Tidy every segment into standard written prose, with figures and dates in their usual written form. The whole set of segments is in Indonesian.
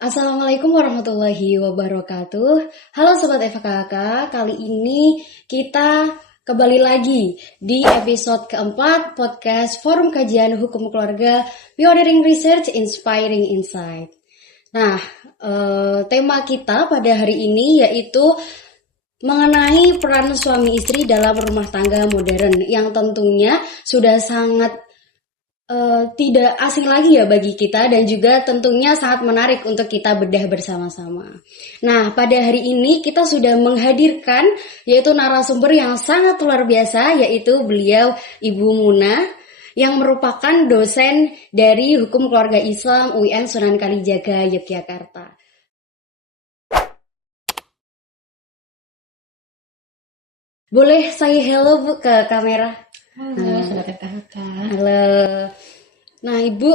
Assalamualaikum warahmatullahi wabarakatuh. Halo Sobat FKK, kali ini kita kembali lagi di episode keempat podcast Forum Kajian Hukum Keluarga Pioneering Research Inspiring Insight. Nah, tema kita pada hari ini yaitu mengenai peran suami istri dalam rumah tangga modern yang tentunya sudah sangat tidak asing lagi ya bagi kita dan juga tentunya sangat menarik untuk kita bedah bersama-sama. Nah, pada hari ini kita sudah menghadirkan yaitu narasumber yang sangat luar biasa, yaitu beliau Ibu Muna yang merupakan dosen dari Hukum Keluarga Islam UIN Sunan Kalijaga, Yogyakarta. Boleh saya hello Bu ke kamera? Halo, Sobat FKK. Halo. Nah, Ibu,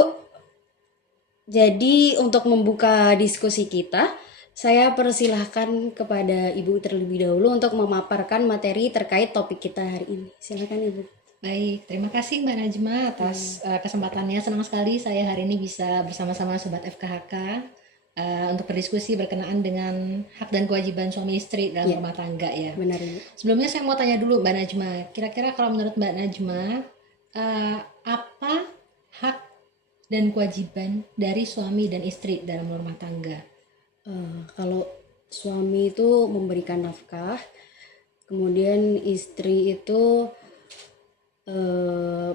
jadi untuk membuka diskusi kita, saya persilahkan kepada Ibu terlebih dahulu untuk memaparkan materi terkait topik kita hari ini. Silakan Ibu. Baik, terima kasih Mbak Najma atas kesempatannya. Senang sekali saya hari ini bisa bersama-sama Sobat FKHK untuk berdiskusi berkenaan dengan hak dan kewajiban suami istri dalam rumah tangga ya. Benar Ibu. Sebelumnya saya mau tanya dulu Mbak Najma, kira-kira kalau menurut Mbak Najma, apa hak dan kewajiban dari suami dan istri dalam rumah tangga? Kalau suami itu memberikan nafkah, kemudian istri itu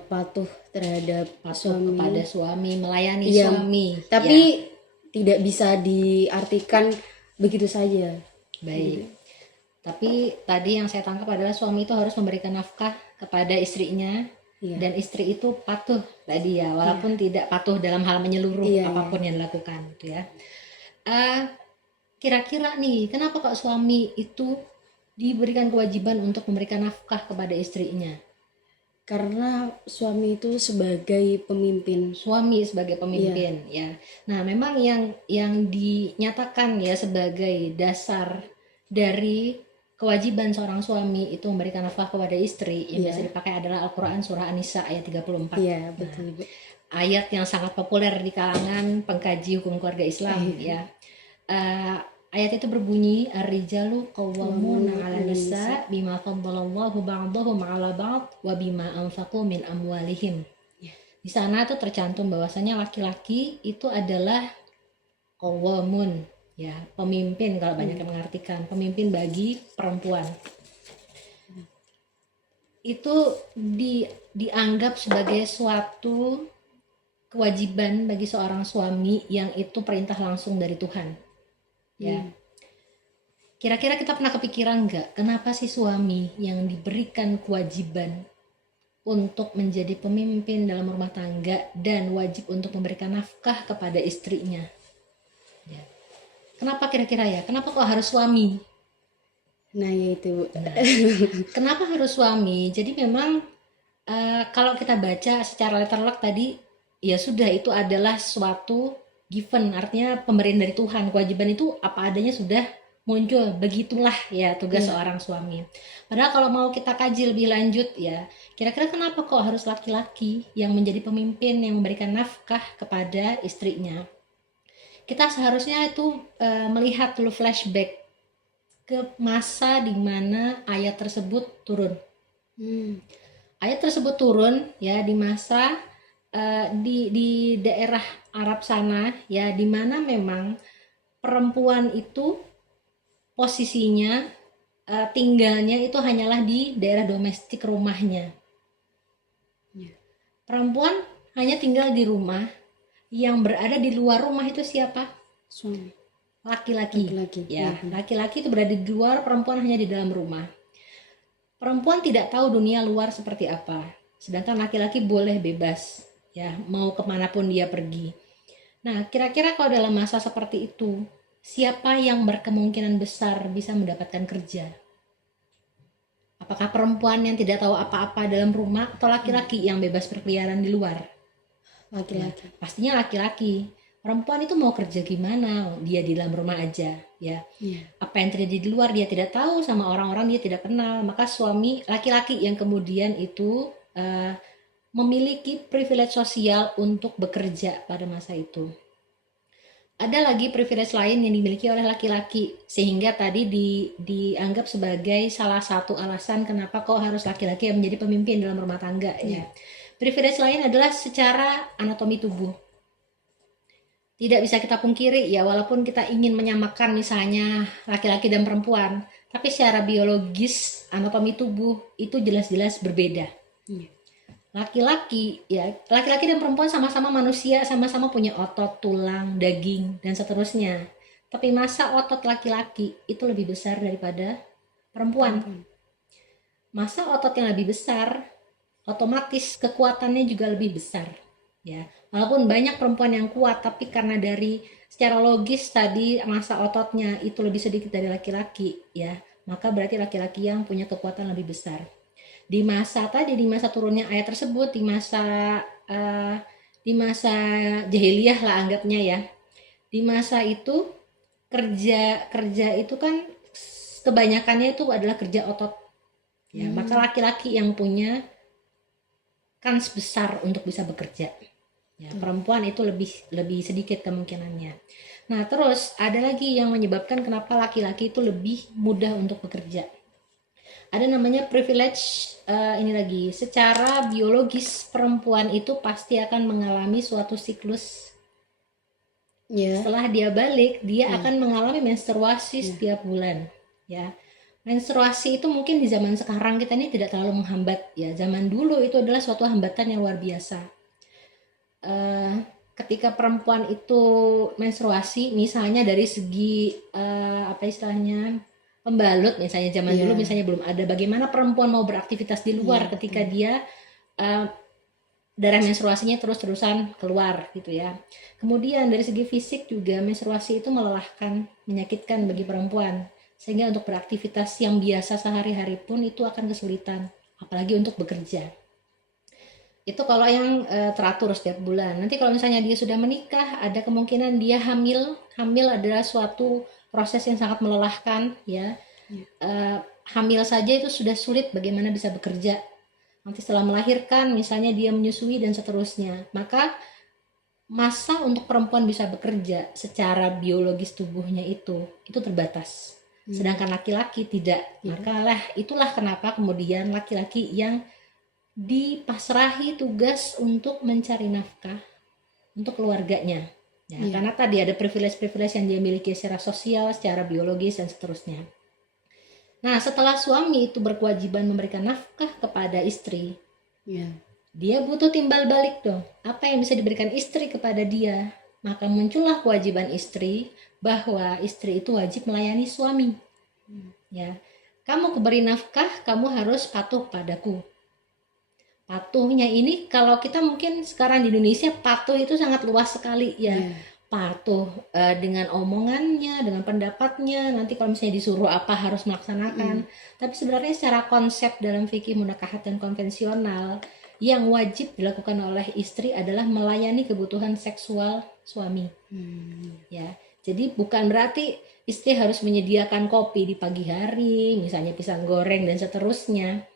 patuh terhadap suami, kepada suami, melayani Iya, suami. tapi Ya. tidak bisa diartikan begitu saja. Baik. Tapi tadi yang saya tangkap adalah suami itu harus memberikan nafkah kepada istrinya, dan istri itu patuh tadi ya, walaupun tidak patuh dalam hal menyeluruh apapun yang dilakukan, gitu ya. Kira-kira nih, kenapa kok suami itu diberikan kewajiban untuk memberikan nafkah kepada istrinya? Karena suami itu sebagai pemimpin. Suami sebagai pemimpin, ya. Nah, memang yang dinyatakan ya sebagai dasar dari kewajiban seorang suami itu memberikan nafkah kepada istri yang biasa dipakai adalah Al-Quran surah An-Nisa ayat 34. Iya, betul Ibu. Ayat yang sangat populer di kalangan pengkaji hukum keluarga Islam ya. Ayat itu berbunyi ar-rijalu qawwamuna 'alan nisa bima faddalallahu ba'dahum 'ala ba'd wa bima anfaqu min amwalihim. Di sana tuh tercantum bahwasanya laki-laki itu adalah qawwamun ya, pemimpin kalau banyak yang mengartikan, pemimpin bagi perempuan. Itu dianggap sebagai suatu kewajiban bagi seorang suami yang itu perintah langsung dari Tuhan. Ya. Kira-kira kita pernah kepikiran nggak kenapa sih suami yang diberikan kewajiban untuk menjadi pemimpin dalam rumah tangga dan wajib untuk memberikan nafkah kepada istrinya? Ya. Kenapa kira-kira ya? Kenapa kok harus suami? Nah, yaitu kenapa harus suami? Jadi memang kalau kita baca secara letterlock tadi, ya sudah, itu adalah suatu given, artinya pemberian dari Tuhan. Kewajiban itu apa adanya sudah muncul, begitulah ya tugas seorang suami. Padahal kalau mau kita kaji lebih lanjut ya, kira-kira kenapa kok harus laki-laki yang menjadi pemimpin yang memberikan nafkah kepada istrinya? Kita seharusnya itu melihat dulu flashback ke masa di mana ayat tersebut turun. Ayat tersebut turun ya di masa di daerah Arab sana ya, di mana memang perempuan itu posisinya tinggalnya itu hanyalah di daerah domestik rumahnya. Perempuan hanya tinggal di rumah, yang berada di luar rumah itu siapa? suami. Laki-laki. Ya, laki-laki itu berada di luar, perempuan hanya di dalam rumah. Perempuan tidak tahu dunia luar seperti apa, sedangkan laki-laki boleh bebas ya, mau kemanapun dia pergi. Nah, kira-kira kalau dalam masa seperti itu, siapa yang berkemungkinan besar bisa mendapatkan kerja? Apakah perempuan yang tidak tahu apa-apa dalam rumah atau laki-laki yang bebas berkeliaran di luar? Laki-laki. Ya, pastinya laki-laki. Perempuan itu mau kerja gimana? Dia di dalam rumah aja, ya. Apa yang terjadi di luar dia tidak tahu, sama orang-orang dia tidak kenal. Maka suami laki-laki yang kemudian itu memiliki privilege sosial untuk bekerja pada masa itu. ada lagi privilege lain yang dimiliki oleh laki-laki sehingga tadi dianggap sebagai salah satu alasan kenapa kok harus laki-laki yang menjadi pemimpin dalam rumah tangga ya. Privilege lain adalah secara anatomi tubuh. Tidak bisa kita pungkiri ya, walaupun kita ingin menyamakan misalnya laki-laki dan perempuan, tapi secara biologis anatomi tubuh itu jelas-jelas berbeda. Laki-laki dan perempuan sama-sama manusia, sama-sama punya otot, tulang, daging dan seterusnya. Tapi massa otot laki-laki itu lebih besar daripada perempuan. Massa otot yang lebih besar, otomatis kekuatannya juga lebih besar. Ya, walaupun banyak perempuan yang kuat, tapi karena dari secara logis tadi massa ototnya itu lebih sedikit dari laki-laki, ya, maka berarti laki-laki yang punya kekuatan lebih besar. Di masa turunnya ayat tersebut, di masa jahiliyah lah anggapnya ya, di masa itu kerja itu kan kebanyakannya itu adalah kerja otot ya, maka laki-laki yang punya kans besar untuk bisa bekerja ya, perempuan itu lebih sedikit kemungkinannya. Nah terus ada lagi yang menyebabkan kenapa laki-laki itu lebih mudah untuk bekerja. Ada namanya privilege, ini lagi secara biologis perempuan itu pasti akan mengalami suatu siklus. Setelah dia balik, dia akan mengalami menstruasi setiap bulan. Ya, menstruasi itu mungkin di zaman sekarang kita ini tidak terlalu menghambat. Ya, zaman dulu itu adalah suatu hambatan yang luar biasa. Ketika perempuan itu menstruasi, misalnya dari segi apa istilahnya? Pembalut misalnya zaman dulu misalnya belum ada, bagaimana perempuan mau beraktivitas di luar ketika dia darah menstruasinya terus-terusan keluar gitu ya. Kemudian dari segi fisik juga menstruasi itu melelahkan, menyakitkan bagi perempuan, sehingga untuk beraktivitas yang biasa sehari-hari pun itu akan kesulitan, apalagi untuk bekerja. Itu kalau yang teratur setiap bulan. Nanti kalau misalnya dia sudah menikah, ada kemungkinan dia hamil. Hamil adalah suatu proses yang sangat melelahkan ya. Hamil saja itu sudah sulit, bagaimana bisa bekerja. Nanti setelah melahirkan misalnya dia menyusui dan seterusnya, maka masa untuk perempuan bisa bekerja secara biologis tubuhnya itu terbatas, sedangkan laki-laki tidak. Maka itulah kenapa kemudian laki-laki yang dipasrahi tugas untuk mencari nafkah untuk keluarganya. Ya, karena tadi ada privilege-privilege yang dia miliki secara sosial, secara biologis dan seterusnya. Nah, setelah suami itu berkewajiban memberikan nafkah kepada istri, dia butuh timbal balik dong. Apa yang bisa diberikan istri kepada dia? Maka muncullah kewajiban istri bahwa istri itu wajib melayani suami. Ya, kamu kuberi nafkah, kamu harus patuh padaku. Patuhnya ini kalau kita mungkin sekarang di Indonesia patuh itu sangat luas sekali ya. Patuh dengan omongannya, dengan pendapatnya, nanti kalau misalnya disuruh apa harus melaksanakan. Tapi sebenarnya secara konsep dalam fikih munakahat dan konvensional, yang wajib dilakukan oleh istri adalah melayani kebutuhan seksual suami. Ya, jadi bukan berarti istri harus menyediakan kopi di pagi hari, misalnya pisang goreng dan seterusnya.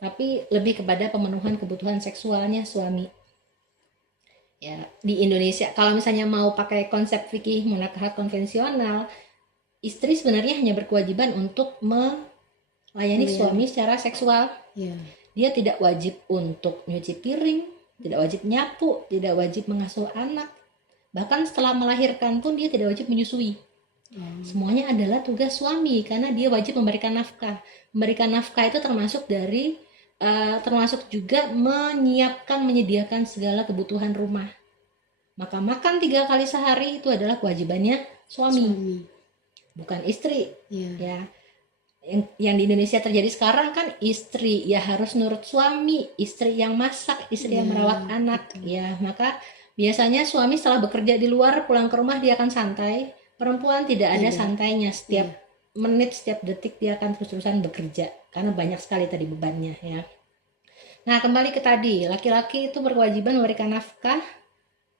Tapi lebih kepada pemenuhan kebutuhan seksualnya suami. Ya, di Indonesia kalau misalnya mau pakai konsep fikih munakahat konvensional, istri sebenarnya hanya berkewajiban untuk melayani suami secara seksual. Dia tidak wajib untuk nyuci piring, tidak wajib nyapu, tidak wajib mengasuh anak. Bahkan setelah melahirkan pun dia tidak wajib menyusui. Semuanya adalah tugas suami karena dia wajib memberikan nafkah. Memberikan nafkah itu termasuk juga menyediakan segala kebutuhan rumah. Maka makan 3 kali sehari itu adalah kewajibannya suami. Bukan istri. Ya. Yang di Indonesia terjadi sekarang kan istri ya harus nurut suami, istri yang masak, istri yang merawat anak. Ya, maka biasanya suami setelah bekerja di luar pulang ke rumah dia akan santai. Perempuan tidak ada santainya, setiap menit, setiap detik dia akan terus-terusan bekerja karena banyak sekali tadi bebannya ya. Nah, kembali ke tadi, laki-laki itu berkewajiban memberikan nafkah,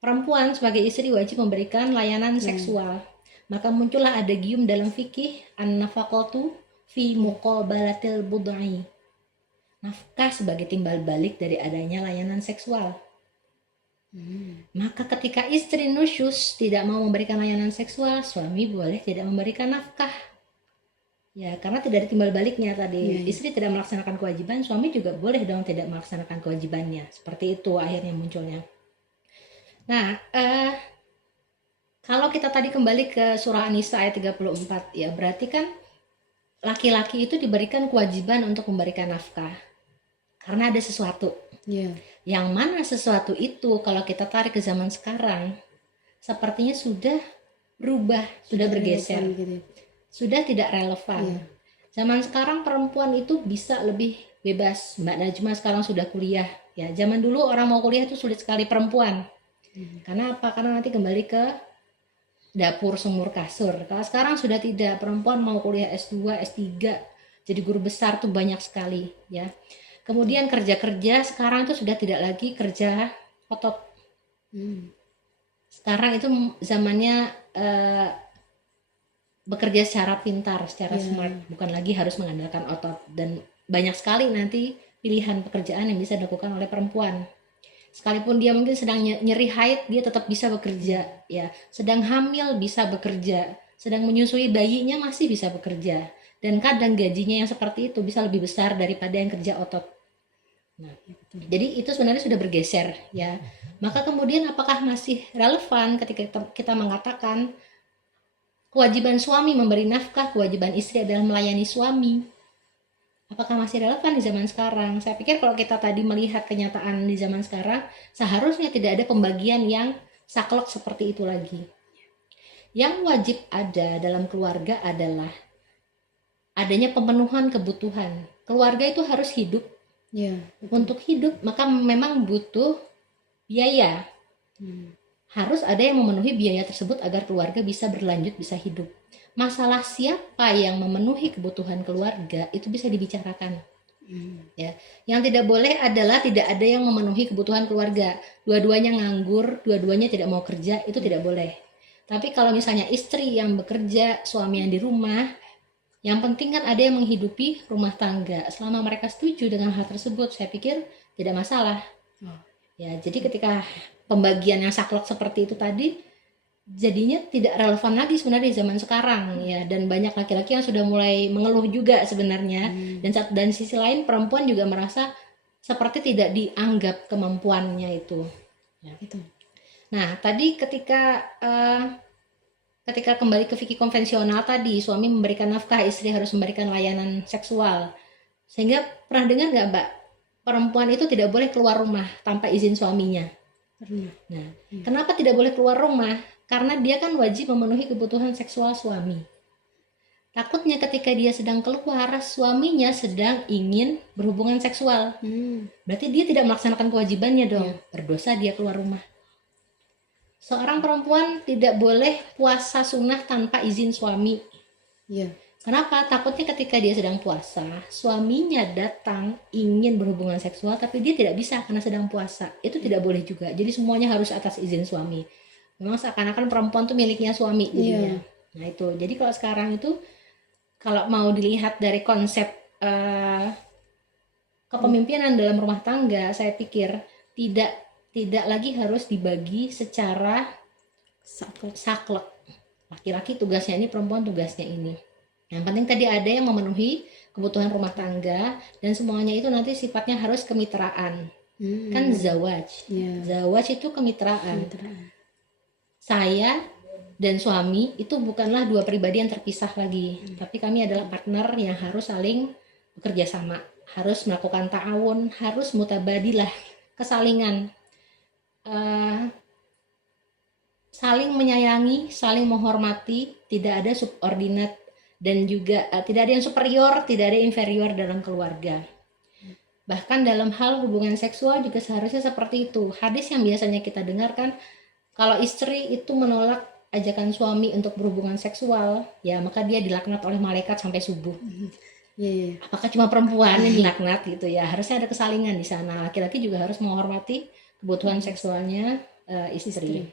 perempuan sebagai istri wajib memberikan layanan seksual. Maka muncullah adagium dalam fikih an-nafaqatu fi muqabalatil bud'i. Nafkah sebagai timbal balik dari adanya layanan seksual. Maka ketika istri nusyus tidak mau memberikan layanan seksual, suami boleh tidak memberikan nafkah. Ya, karena tidak ada timbal baliknya tadi. Istri tidak melaksanakan kewajiban, suami juga boleh dong tidak melaksanakan kewajibannya. Seperti itu akhirnya munculnya. Nah, kalau kita tadi kembali ke surah An-Nisa ayat 34, ya berarti kan laki-laki itu diberikan kewajiban untuk memberikan nafkah. Karena ada sesuatu. Yang mana sesuatu itu kalau kita tarik ke zaman sekarang, sepertinya sudah berubah, sudah bergeser. Sudah tidak relevan. Zaman sekarang perempuan itu bisa lebih bebas. Mbak Najma sekarang sudah kuliah. Ya, zaman dulu orang mau kuliah itu sulit sekali perempuan. Karena apa? Karena nanti kembali ke dapur sumur kasur. Kalau sekarang sudah tidak, perempuan mau kuliah S2, S3, jadi guru besar tuh banyak sekali, ya. Kemudian kerja-kerja sekarang itu sudah tidak lagi kerja otot. Sekarang itu zamannya bekerja secara pintar, secara smart, bukan lagi harus mengandalkan otot. Dan banyak sekali nanti pilihan pekerjaan yang bisa dilakukan oleh perempuan. Sekalipun dia mungkin sedang nyeri haid, dia tetap bisa bekerja, ya. Sedang hamil bisa bekerja, sedang menyusui bayinya masih bisa bekerja. Dan kadang gajinya yang seperti itu bisa lebih besar daripada yang kerja otot. Nah, jadi itu sebenarnya sudah bergeser, ya. Maka kemudian apakah masih relevan ketika kita mengatakan kewajiban suami memberi nafkah, kewajiban istri adalah melayani suami? Apakah masih relevan di zaman sekarang? Saya pikir kalau kita tadi melihat kenyataan di zaman sekarang, seharusnya tidak ada pembagian yang saklek seperti itu lagi. Yang wajib ada dalam keluarga adalah adanya pemenuhan kebutuhan. Keluarga itu harus hidup. Untuk hidup, maka memang butuh biaya. Harus ada yang memenuhi biaya tersebut agar keluarga bisa berlanjut, bisa hidup. Masalah siapa yang memenuhi kebutuhan keluarga itu bisa dibicarakan. Ya, yang tidak boleh adalah tidak ada yang memenuhi kebutuhan keluarga. Dua-duanya nganggur, dua-duanya tidak mau kerja, itu tidak boleh. Tapi kalau misalnya istri yang bekerja, suami yang di rumah, yang penting kan ada yang menghidupi rumah tangga. Selama mereka setuju dengan hal tersebut, saya pikir tidak masalah. Ya, jadi ketika pembagian yang saklek seperti itu tadi, jadinya tidak relevan lagi sebenarnya di zaman sekarang, ya. Dan banyak laki-laki yang sudah mulai mengeluh juga sebenarnya. Dan sisi lain perempuan juga merasa seperti tidak dianggap kemampuannya itu, ya. Nah, tadi ketika kembali ke fikih konvensional tadi, suami memberikan nafkah, istri harus memberikan layanan seksual. Sehingga pernah dengar nggak, Mbak, perempuan itu tidak boleh keluar rumah tanpa izin suaminya? Nah, kenapa tidak boleh keluar rumah? Karena dia kan wajib memenuhi kebutuhan seksual suami. Takutnya ketika dia sedang keluar, suaminya sedang ingin berhubungan seksual. Berarti dia tidak melaksanakan kewajibannya dong. Berdosa dia keluar rumah. Seorang perempuan tidak boleh puasa sunnah tanpa izin suami. Kenapa? Takutnya ketika dia sedang puasa, suaminya datang ingin berhubungan seksual, tapi dia tidak bisa karena sedang puasa. Itu tidak boleh juga. Jadi semuanya harus atas izin suami. Memang seakan-akan perempuan tuh miliknya suami jadinya. Nah itu. Jadi kalau sekarang itu, kalau mau dilihat dari konsep kepemimpinan dalam rumah tangga, saya pikir tidak lagi harus dibagi secara saklek. Laki-laki tugasnya ini, perempuan tugasnya ini. Yang penting tadi ada yang memenuhi kebutuhan rumah tangga, dan semuanya itu nanti sifatnya harus kemitraan. Kan zawaj. Zawaj itu kemitraan. Saya dan suami itu bukanlah dua pribadi yang terpisah lagi, tapi kami adalah partner yang harus saling bekerja sama, harus melakukan ta'awun, harus mutabadilah, kesalingan, saling menyayangi, saling menghormati, tidak ada subordinat, dan juga tidak ada yang superior, tidak ada yang inferior dalam keluarga. Bahkan dalam hal hubungan seksual juga seharusnya seperti itu. Hadis yang biasanya kita dengarkan, kalau istri itu menolak ajakan suami untuk berhubungan seksual, ya maka dia dilaknat oleh malaikat sampai subuh. Apakah cuma perempuan yang dilaknat gitu ya? Harusnya ada kesalingan di sana. Laki-laki juga harus menghormati kebutuhan seksualnya istri.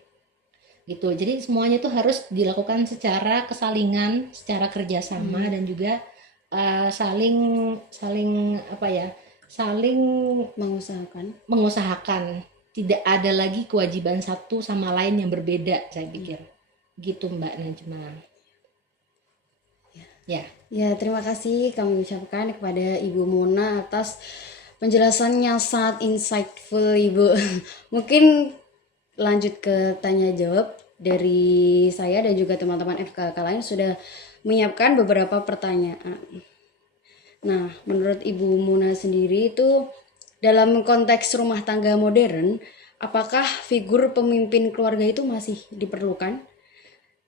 Gitu. Jadi semuanya itu harus dilakukan secara kesalingan, secara kerjasama, dan juga saling mengusahakan. tidak ada lagi kewajiban satu sama lain yang berbeda, saya pikir. Gitu Mbak Najma. Ya. Ya, terima kasih kami ucapkan kepada Ibu Mona atas penjelasannya sangat insightful, Ibu. Mungkin lanjut ke tanya jawab dari saya dan juga teman-teman FKK lain sudah menyiapkan beberapa pertanyaan. Nah, menurut Ibu Mona sendiri itu dalam konteks rumah tangga modern, apakah figur pemimpin keluarga itu masih diperlukan?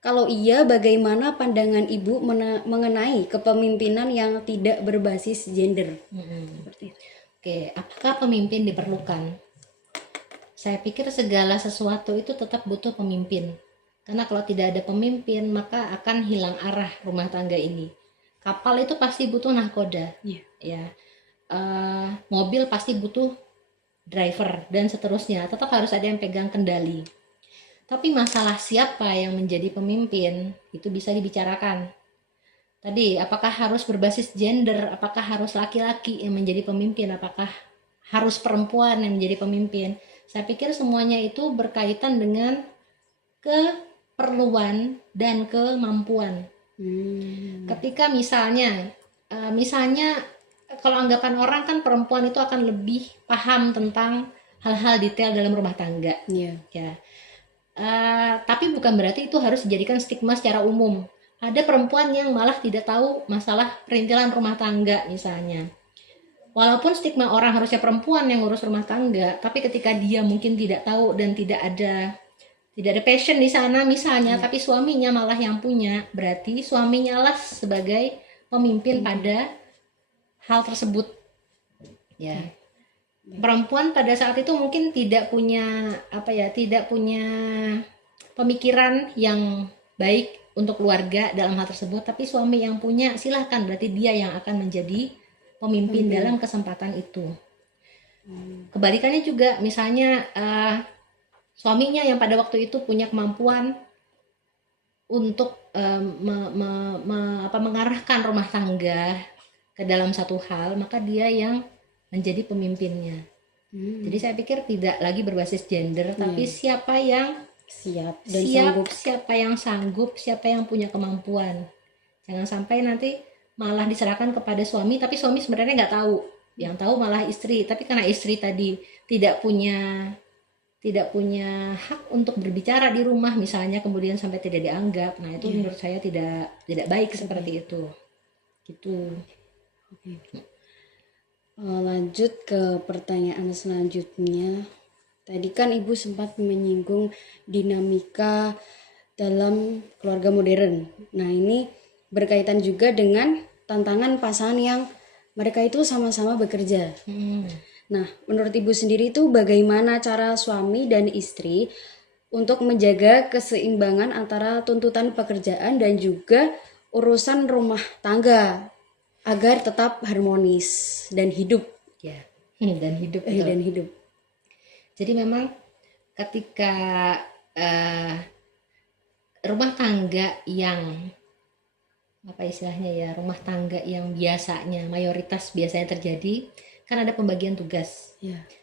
Kalau iya, bagaimana pandangan Ibu mengenai kepemimpinan yang tidak berbasis gender? Seperti itu. Oke, apakah pemimpin diperlukan? Saya pikir segala sesuatu itu tetap butuh pemimpin. Karena kalau tidak ada pemimpin, maka akan hilang arah rumah tangga ini. Kapal itu pasti butuh nahkoda, ya. Mobil pasti butuh driver dan seterusnya. Tetap harus ada yang pegang kendali. Tapi masalah siapa yang menjadi pemimpin itu bisa dibicarakan. Tadi, apakah harus berbasis gender? Apakah harus laki-laki yang menjadi pemimpin? Apakah harus perempuan yang menjadi pemimpin? Saya pikir semuanya itu berkaitan dengan keperluan dan kemampuan. Ketika misalnya kalau anggapan orang kan perempuan itu akan lebih paham tentang hal-hal detail dalam rumah tangga. Ya. Tapi bukan berarti itu harus dijadikan stigma secara umum. Ada perempuan yang malah tidak tahu masalah perintilan rumah tangga misalnya. Walaupun stigma orang harusnya perempuan yang ngurus rumah tangga, tapi ketika dia mungkin tidak tahu dan tidak ada passion di sana misalnya, tapi suaminya malah yang punya, berarti suaminya lah sebagai pemimpin pada hal tersebut. Ya. Perempuan pada saat itu mungkin tidak punya pemikiran yang baik untuk keluarga dalam hal tersebut, tapi suami yang punya, silahkan, berarti dia yang akan menjadi pemimpin dalam kesempatan itu. Kebalikannya juga, misalnya suaminya yang pada waktu itu punya kemampuan untuk mengarahkan rumah tangga ke dalam satu hal, maka dia yang menjadi pemimpinnya. Jadi saya pikir tidak lagi berbasis gender, tapi siapa yang siap, siapa yang sanggup, siapa yang punya kemampuan. Jangan sampai nanti malah diserahkan kepada suami, tapi suami sebenarnya nggak tahu. Yang tahu malah istri, tapi karena istri tadi tidak punya hak untuk berbicara di rumah misalnya, kemudian sampai tidak dianggap. Nah, itu menurut saya tidak baik seperti itu. Gitu. Lanjut ke pertanyaan selanjutnya. Tadi kan Ibu sempat menyinggung dinamika dalam keluarga modern. Nah, ini berkaitan juga dengan tantangan pasangan yang mereka itu sama-sama bekerja. Nah, menurut Ibu sendiri itu bagaimana cara suami dan istri untuk menjaga keseimbangan antara tuntutan pekerjaan dan juga urusan rumah tangga agar tetap harmonis dan hidup. Dan hidup. Jadi memang ketika rumah tangga yang rumah tangga yang mayoritas biasanya terjadi, kan ada pembagian tugas.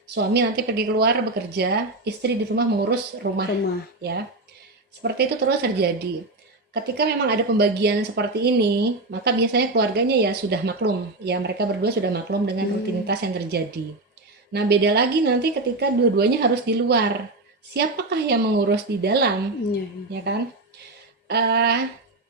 Suami nanti pergi keluar bekerja, istri di rumah mengurus rumah. Ya, seperti itu terus terjadi. Ketika memang ada pembagian seperti ini, maka biasanya keluarganya ya sudah maklum, ya mereka berdua sudah maklum dengan rutinitas yang terjadi. Nah, beda lagi nanti ketika dua-duanya harus di luar, siapakah yang mengurus di dalam? Ya kan?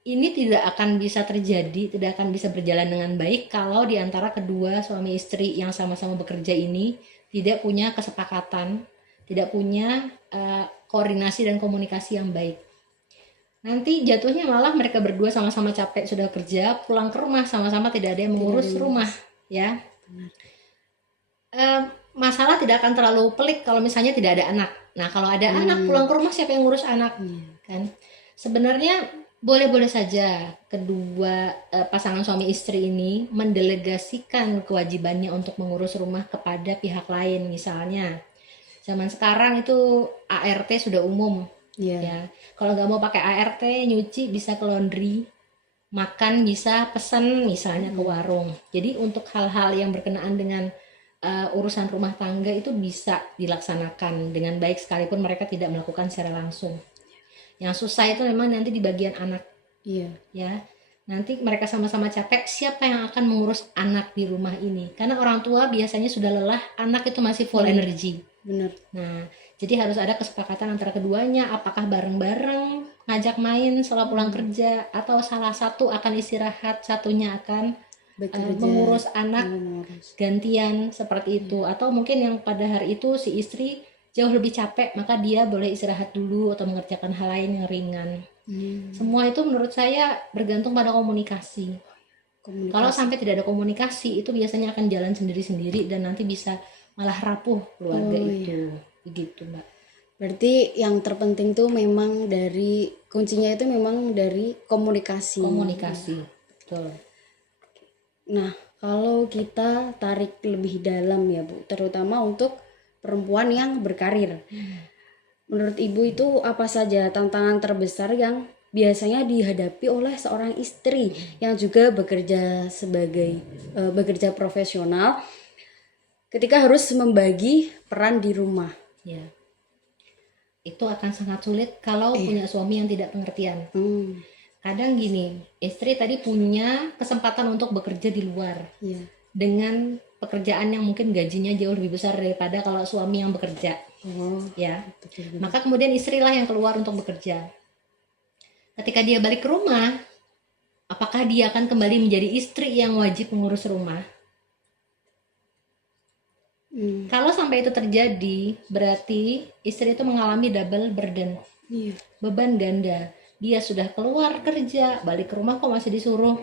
Ini tidak akan bisa terjadi, tidak akan bisa berjalan dengan baik kalau di antara kedua suami istri yang sama-sama bekerja ini tidak punya kesepakatan, tidak punya koordinasi dan komunikasi yang baik. Nanti jatuhnya malah mereka berdua sama-sama capek sudah kerja, pulang ke rumah sama-sama tidak ada yang mengurus rumah, ya. Masalah tidak akan terlalu pelik kalau misalnya tidak ada anak. Nah, kalau ada anak pulang ke rumah, siapa yang ngurus anak? Kan? Sebenarnya boleh-boleh saja kedua pasangan suami istri ini mendelegasikan kewajibannya untuk mengurus rumah kepada pihak lain. Misalnya zaman sekarang itu ART sudah umum. Ya, kalau nggak mau pakai ART, nyuci bisa ke laundry, makan bisa pesan misalnya ke warung. Jadi untuk hal-hal yang berkenaan dengan urusan rumah tangga itu bisa dilaksanakan dengan baik sekalipun mereka tidak melakukan secara langsung. Yang susah itu memang nanti di bagian anak. Iya. Ya, nanti mereka sama-sama capek, siapa yang akan mengurus anak di rumah ini? Karena orang tua biasanya sudah lelah, anak itu masih full energi. Benar. Nah, jadi harus ada kesepakatan antara keduanya, apakah bareng-bareng ngajak main setelah pulang kerja, atau salah satu akan istirahat, satunya akan Bekerja, mengurus anak mengurus. gantian seperti itu. Atau mungkin yang pada hari itu si istri jauh lebih capek, maka dia boleh istirahat dulu atau mengerjakan hal lain yang ringan. Semua itu menurut saya bergantung pada komunikasi. Kalau sampai tidak ada komunikasi, itu biasanya akan jalan sendiri-sendiri dan nanti bisa malah rapuh keluarga itu. Begitu, Mbak. Berarti yang terpenting tuh memang dari kuncinya itu memang dari komunikasi. Komunikasi, betul. Nah, kalau kita tarik lebih dalam ya Bu, terutama untuk perempuan yang berkarir. Menurut Ibu itu apa saja tantangan terbesar yang biasanya dihadapi oleh seorang istri yang juga bekerja sebagai bekerja profesional ketika harus membagi peran di rumah? Ya. Itu akan sangat sulit kalau punya suami yang tidak pengertian. Kadang gini, istri tadi punya kesempatan untuk bekerja di luar. Iya. Dengan pekerjaan yang mungkin gajinya jauh lebih besar daripada kalau suami yang bekerja. Ya. Maka kemudian istrilah yang keluar untuk bekerja. Ketika dia balik ke rumah, apakah dia akan kembali menjadi istri yang wajib mengurus rumah? Kalau sampai itu terjadi, berarti istri itu mengalami double burden. Beban ganda. Dia sudah keluar kerja, balik ke rumah kok masih disuruh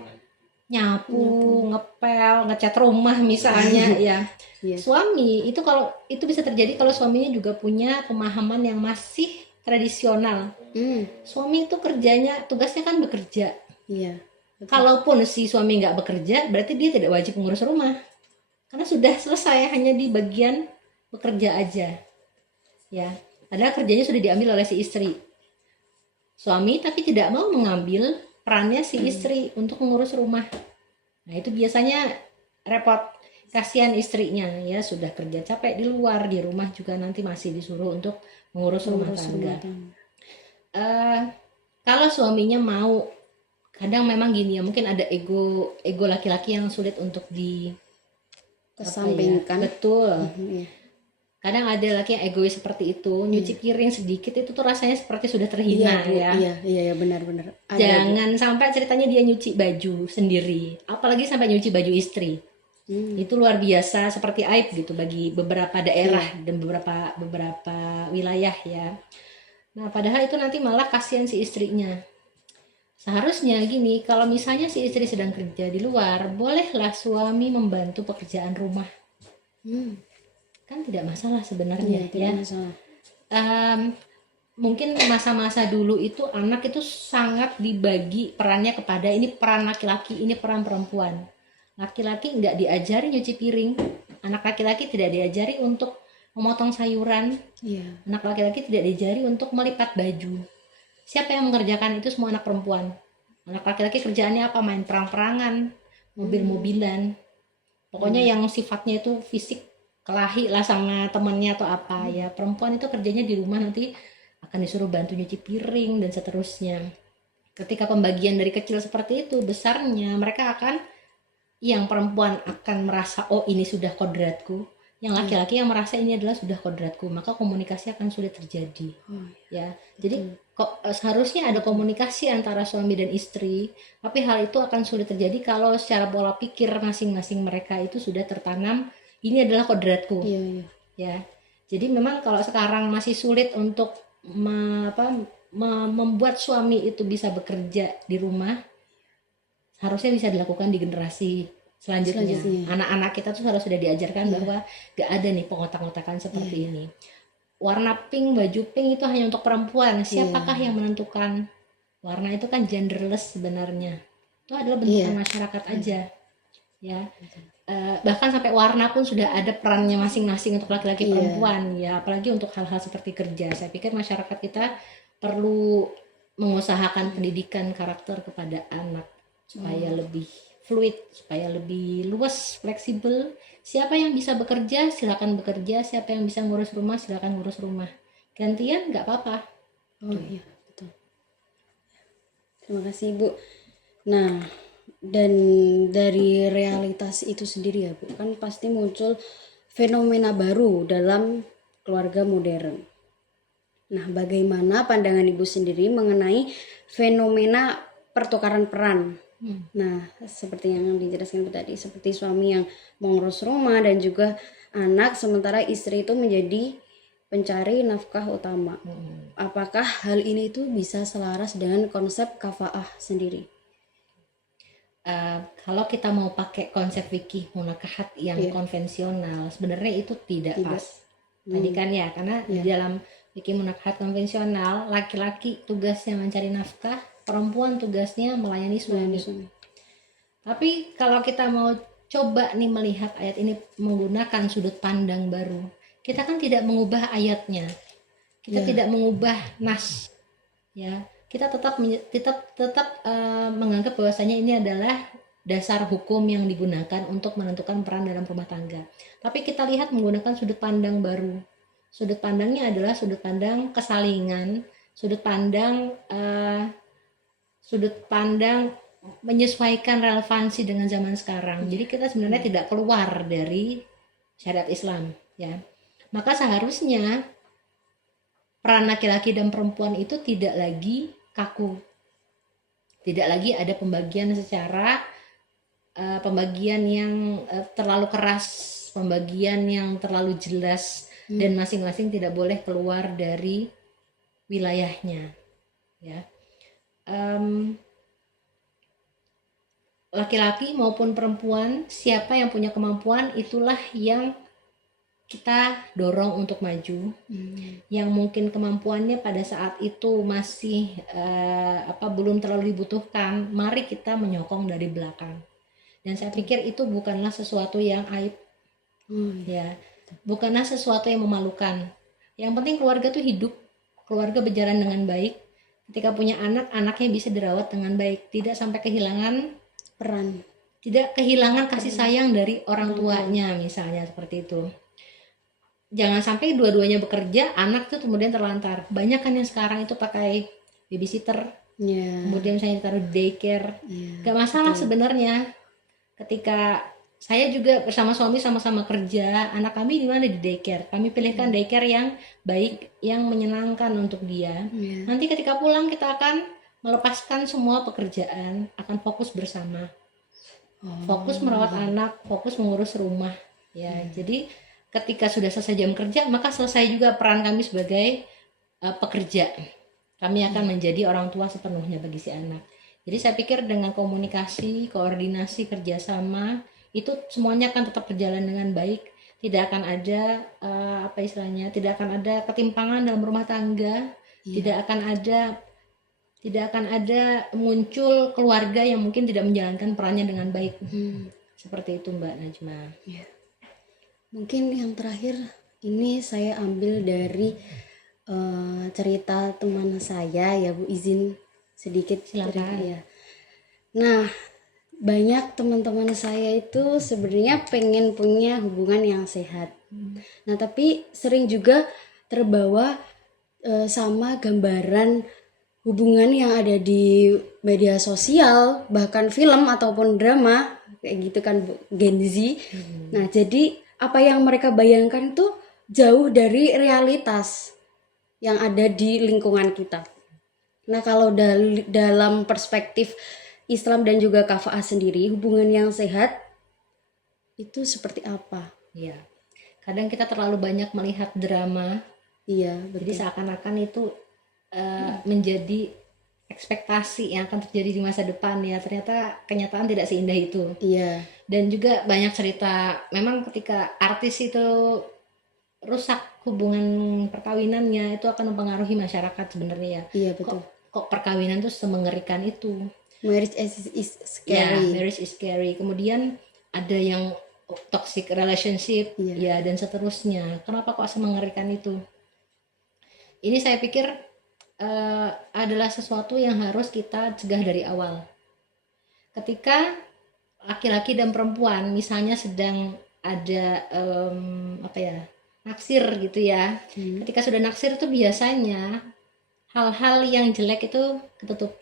nyapu, ngepel, ngecat rumah misalnya ya. Suami itu kalau itu bisa terjadi kalau suaminya juga punya pemahaman yang masih tradisional. Suami itu kerjanya, tugasnya kan bekerja. Iya. Kalaupun si suami nggak bekerja, berarti dia tidak wajib mengurus rumah. Karena sudah selesai, hanya di bagian bekerja aja. Ya, padahal kerjanya sudah diambil oleh si istri. Suami tapi tidak mau mengambil perannya si istri untuk mengurus rumah. Nah, itu biasanya repot. Kasihan istrinya ya, sudah kerja capek di luar, di rumah juga nanti masih disuruh untuk mengurus rumah tangga. Kalau suaminya mau, kadang memang gini ya, mungkin ada ego laki-laki yang sulit untuk kesampingkan. Betul. Kadang ada laki yang egois seperti itu, nyuci piring sedikit itu tuh rasanya seperti sudah terhina. Iya, benar-benar. Jangan sampai ceritanya dia nyuci baju sendiri, apalagi sampai nyuci baju istri. Itu luar biasa, seperti aib gitu bagi beberapa daerah dan beberapa wilayah ya. Nah, padahal itu nanti malah kasihan si istrinya. Seharusnya gini, kalau misalnya si istri sedang kerja di luar, bolehlah suami membantu pekerjaan rumah. Kan tidak masalah sebenarnya ya. Masalah. Mungkin masa-masa dulu itu anak itu sangat dibagi perannya kepada ini peran laki-laki, ini peran perempuan. Laki-laki nggak diajari nyuci piring, anak laki-laki tidak diajari untuk memotong sayuran, anak laki-laki tidak diajari untuk melipat baju. Siapa yang mengerjakan itu? Semua anak perempuan. Anak laki-laki kerjaannya apa? Main perang-perangan, mobil-mobilan. Pokoknya yang sifatnya itu fisik, kelahi lah sama temannya atau apa ya. Perempuan itu kerjanya di rumah, nanti akan disuruh bantu nyuci piring dan seterusnya. Ketika pembagian dari kecil seperti itu, besarnya mereka akan, yang perempuan akan merasa oh ini sudah kodratku, yang laki-laki yang merasa ini adalah sudah kodratku, maka komunikasi akan sulit terjadi. Ya, jadi kok seharusnya ada komunikasi antara suami dan istri, tapi hal itu akan sulit terjadi kalau secara pola pikir masing-masing mereka itu sudah tertanam ini adalah kodratku. Ya, jadi memang kalau sekarang masih sulit untuk membuat suami itu bisa bekerja di rumah, harusnya bisa dilakukan di generasi selanjutnya. Anak-anak kita tuh harus sudah diajarkan bahwa gak ada nih pengotak-ngotakan seperti ini. Warna pink, baju pink itu hanya untuk perempuan. Siapakah yang menentukan? Warna itu kan genderless sebenarnya. Itu adalah bentukan masyarakat aja. Ya. Bahkan sampai warna pun sudah ada perannya masing-masing untuk laki-laki perempuan ya, apalagi untuk hal-hal seperti kerja. Saya pikir masyarakat kita perlu mengusahakan pendidikan karakter kepada anak supaya lebih fluid, supaya lebih luas, fleksibel. Siapa yang bisa bekerja, silakan bekerja. Siapa yang bisa ngurus rumah, silakan ngurus rumah. Gantian nggak apa-apa. Oh iya, betul. Terima kasih Ibu. Nah, dan dari realitas itu sendiri ya Bu, kan pasti muncul fenomena baru dalam keluarga modern. Nah, bagaimana pandangan Ibu sendiri mengenai fenomena pertukaran peran? Nah, seperti yang dijelaskan tadi, seperti suami yang mengurus rumah dan juga anak, sementara istri itu menjadi pencari nafkah utama. Apakah hal ini itu bisa selaras dengan konsep kafaah sendiri? Kalau kita mau pakai konsep fikih munakahat yang konvensional, sebenarnya itu tidak pas. Tadi kan ya, karena di dalam fikih munakahat konvensional, laki-laki tugasnya mencari nafkah, perempuan tugasnya melayani suami. Tapi kalau kita mau coba nih melihat ayat ini menggunakan sudut pandang baru, kita kan tidak mengubah ayatnya, kita tidak mengubah nas, ya. Kita tetap menganggap bahwasanya ini adalah dasar hukum yang digunakan untuk menentukan peran dalam rumah tangga. Tapi kita lihat menggunakan sudut pandang baru. Sudut pandangnya adalah sudut pandang kesalingan, sudut pandang menyesuaikan relevansi dengan zaman sekarang. Jadi kita sebenarnya tidak keluar dari syariat Islam, ya. Maka seharusnya peran laki-laki dan perempuan itu tidak lagi kaku, tidak lagi ada pembagian secara pembagian yang terlalu keras, pembagian yang terlalu jelas, dan masing-masing tidak boleh keluar dari wilayahnya, ya. Laki-laki maupun perempuan, siapa yang punya kemampuan itulah yang kita dorong untuk maju. Yang mungkin kemampuannya pada saat itu masih belum terlalu dibutuhkan, mari kita menyokong dari belakang. Dan saya pikir itu bukanlah sesuatu yang aib, ya, bukanlah sesuatu yang memalukan. Yang penting keluarga tuh hidup, keluarga berjalan dengan baik. Ketika punya anak, anaknya bisa dirawat dengan baik, tidak sampai kehilangan Peran, tidak kehilangan kasih sayang dari orang tuanya, misalnya seperti itu. Jangan sampai dua-duanya bekerja, anak tuh kemudian terlantar. Banyak kan yang sekarang itu pakai babysitter, kemudian misalnya ditaruh di daycare. Gak masalah sebenarnya. Ketika saya juga bersama suami sama-sama kerja, anak kami di mana di daycare. Kami pilihkan daycare yang baik, yang menyenangkan untuk dia. Nanti ketika pulang kita akan melepaskan semua pekerjaan, akan fokus bersama. Fokus merawat anak, fokus mengurus rumah, ya. Jadi ketika sudah selesai jam kerja, maka selesai juga peran kami sebagai pekerja. Kami akan menjadi orang tua sepenuhnya bagi si anak. Jadi saya pikir dengan komunikasi, koordinasi, kerjasama, itu semuanya akan tetap berjalan dengan baik. Tidak akan ada tidak akan ada ketimpangan dalam rumah tangga. Tidak akan ada muncul keluarga yang mungkin tidak menjalankan perannya dengan baik. Seperti itu Mbak Najma. Mungkin yang terakhir ini saya ambil dari cerita teman saya ya Bu, izin sedikit cerita ya. Nah, banyak teman-teman saya itu sebenarnya pengen punya hubungan yang sehat. Nah, tapi sering juga terbawa sama gambaran hubungan yang ada di media sosial, bahkan film ataupun drama kayak gitu kan Bu, Gen Z. Nah, jadi apa yang mereka bayangkan itu jauh dari realitas yang ada di lingkungan kita. Nah, kalau dalam perspektif Islam dan juga kafaah sendiri, hubungan yang sehat itu seperti apa? Ya, kadang kita terlalu banyak melihat drama. Iya, jadi seakan-akan itu menjadi ekspektasi yang akan terjadi di masa depan, ya. Ternyata kenyataan tidak seindah itu. Iya. Dan juga banyak cerita, memang ketika artis itu rusak hubungan perkawinannya, itu akan mempengaruhi masyarakat sebenarnya. Iya, betul. Kok perkawinan tuh semengerikan itu. Marriage is scary. Marriage is scary. Kemudian ada yang toxic relationship, ya, dan seterusnya. Kenapa kok semengerikan itu? Ini saya pikir adalah sesuatu yang harus kita cegah dari awal. Ketika laki-laki dan perempuan misalnya sedang ada naksir gitu ya. Ketika sudah naksir itu biasanya hal-hal yang jelek itu ketutup,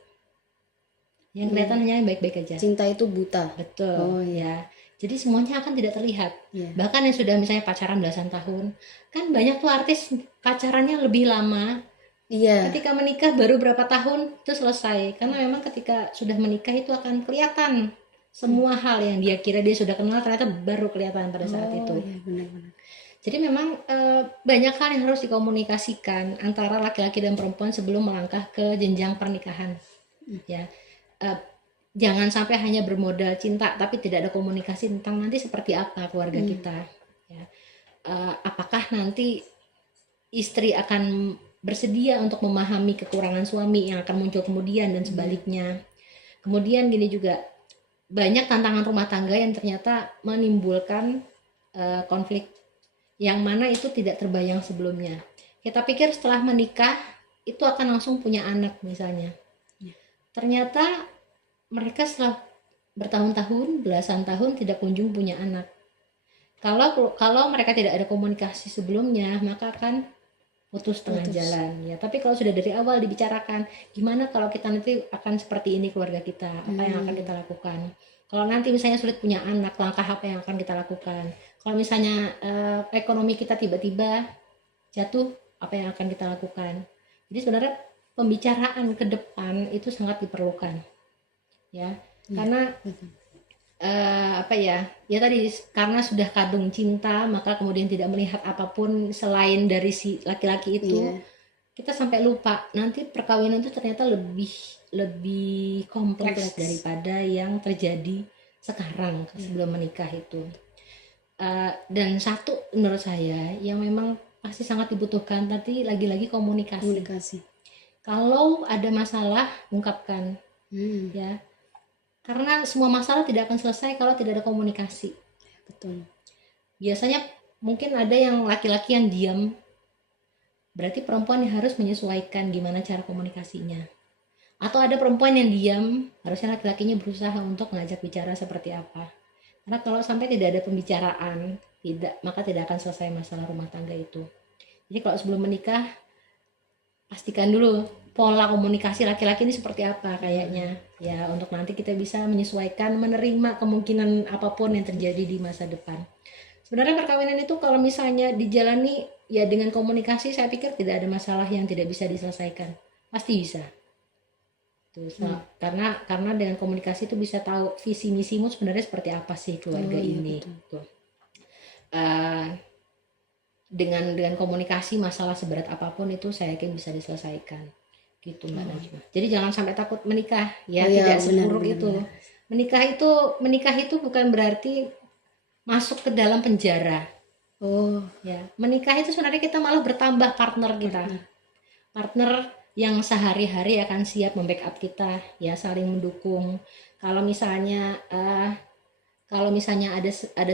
yang kelihatan hanya yang baik-baik aja. Cinta itu buta. Betul. Oh, iya. Ya, jadi semuanya akan tidak terlihat. Iya. Bahkan yang sudah misalnya pacaran belasan tahun, kan banyak tuh artis pacarannya lebih lama, Iya. ketika menikah baru berapa tahun itu selesai. Karena memang ketika sudah menikah itu akan kelihatan semua hal yang dia kira dia sudah kenal ternyata baru kelihatan pada saat itu. Iya, benar-benar. Jadi memang banyak hal yang harus dikomunikasikan antara laki-laki dan perempuan sebelum melangkah ke jenjang pernikahan. Ya, jangan sampai hanya bermodal cinta tapi tidak ada komunikasi tentang nanti seperti apa keluarga kita. Ya, apakah nanti istri akan bersedia untuk memahami kekurangan suami yang akan muncul kemudian dan sebaliknya. Kemudian gini juga, banyak tantangan rumah tangga yang ternyata menimbulkan konflik yang mana itu tidak terbayang sebelumnya. Kita pikir setelah menikah itu akan langsung punya anak misalnya. Ternyata mereka setelah bertahun-tahun, belasan tahun tidak kunjung punya anak. Kalau mereka tidak ada komunikasi sebelumnya, maka akan putus tengah jalan ya. Tapi kalau sudah dari awal dibicarakan, gimana kalau kita nanti akan seperti ini keluarga kita, apa yang akan kita lakukan? Kalau nanti misalnya sulit punya anak, langkah apa yang akan kita lakukan? Kalau misalnya ekonomi kita tiba-tiba jatuh, apa yang akan kita lakukan? Jadi sebenarnya pembicaraan ke depan itu sangat diperlukan, ya. Karena tadi karena sudah kadung cinta, maka kemudian tidak melihat apapun selain dari si laki-laki itu. Kita sampai lupa nanti perkawinan itu ternyata lebih kompleks daripada yang terjadi sekarang sebelum menikah itu. Dan satu menurut saya yang memang pasti sangat dibutuhkan tadi lagi-lagi komunikasi. Kalau ada masalah ungkapkan, ya. Karena semua masalah tidak akan selesai kalau tidak ada komunikasi. Betul. Biasanya mungkin ada yang laki-laki yang diam, berarti perempuan yang harus menyesuaikan gimana cara komunikasinya. Atau ada perempuan yang diam, harusnya laki-lakinya berusaha untuk mengajak bicara seperti apa. Karena kalau sampai tidak ada pembicaraan, maka tidak akan selesai masalah rumah tangga itu. Jadi kalau sebelum menikah, pastikan dulu pola komunikasi laki-laki ini seperti apa kayaknya, ya, untuk nanti kita bisa menyesuaikan, menerima kemungkinan apapun yang terjadi di masa depan. Sebenarnya perkawinan itu kalau misalnya dijalani ya dengan komunikasi, saya pikir tidak ada masalah yang tidak bisa diselesaikan, pasti bisa. Karena dengan komunikasi itu bisa tahu visi misimu sebenarnya seperti apa sih keluarga ini. Tuh. Dengan komunikasi masalah seberat apapun itu saya yakin bisa diselesaikan. Gitu Mbak Najma. Jadi jangan sampai takut menikah ya, tidak seburuk itu. Menikah itu bukan berarti masuk ke dalam penjara. Ya, menikah itu sebenarnya kita malah bertambah partner kita. Partner yang sehari-hari akan siap membackup kita, ya, saling mendukung. Kalau misalnya ada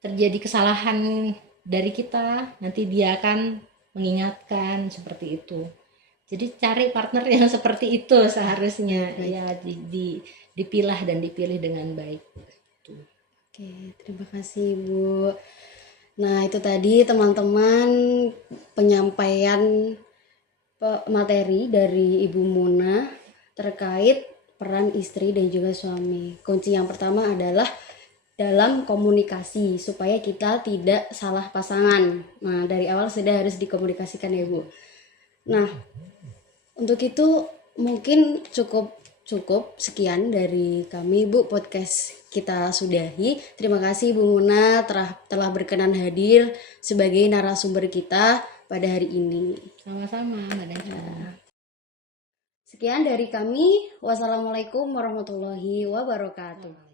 terjadi kesalahan dari kita, nanti dia akan mengingatkan seperti itu. Jadi cari partner yang seperti itu seharusnya, ya, dipilah dan dipilih dengan baik. Oke, terima kasih Bu. Nah, itu tadi teman-teman penyampaian materi dari Ibu Muna terkait peran istri dan juga suami. Kunci yang pertama adalah dalam komunikasi supaya kita tidak salah pasangan. Nah, dari awal sudah harus dikomunikasikan ya Bu. Nah, untuk itu mungkin cukup sekian dari kami Bu, podcast kita sudahi. Terima kasih Bu Muna telah berkenan hadir sebagai narasumber kita pada hari ini. Sama-sama Mbak Najma. Sekian dari kami. Wassalamualaikum warahmatullahi wabarakatuh.